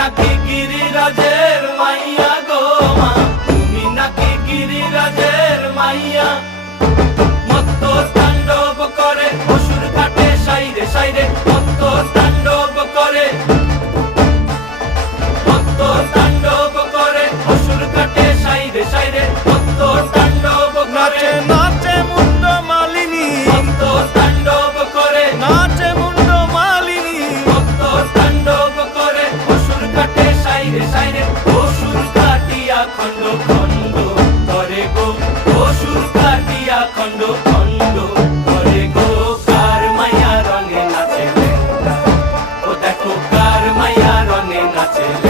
নাকি গিরিরাজের মাইয়া গো মা, তুমি নাকি গিরিরাজের মাইয়া। মত্ত তাণ্ডব করে অসুর কাটে সাইরে সাইরে, মত্ত তাণ্ডব করে, মত্ত তাণ্ডব করে অসুর কাটে সাইরে সাইরে, মত্ত তাণ্ডব করে। নাচে মুন্ড মালিনী, মত্ত তাণ্ডব করে, নাচে মুন্ড মালিনী, মত্ত তাণ্ডব করে অসুর কাটে সাইরে সাইরে, অসুর কাটিয়া খণ্ড খণ্ড করে গো, অসুর কাটিয়া খণ্ড খণ্ড করে গো। কার মায়া রঙে নাচে লেঙ্গা, ও দেখো কার মায়া রঙে নাচে লেঙ্গা।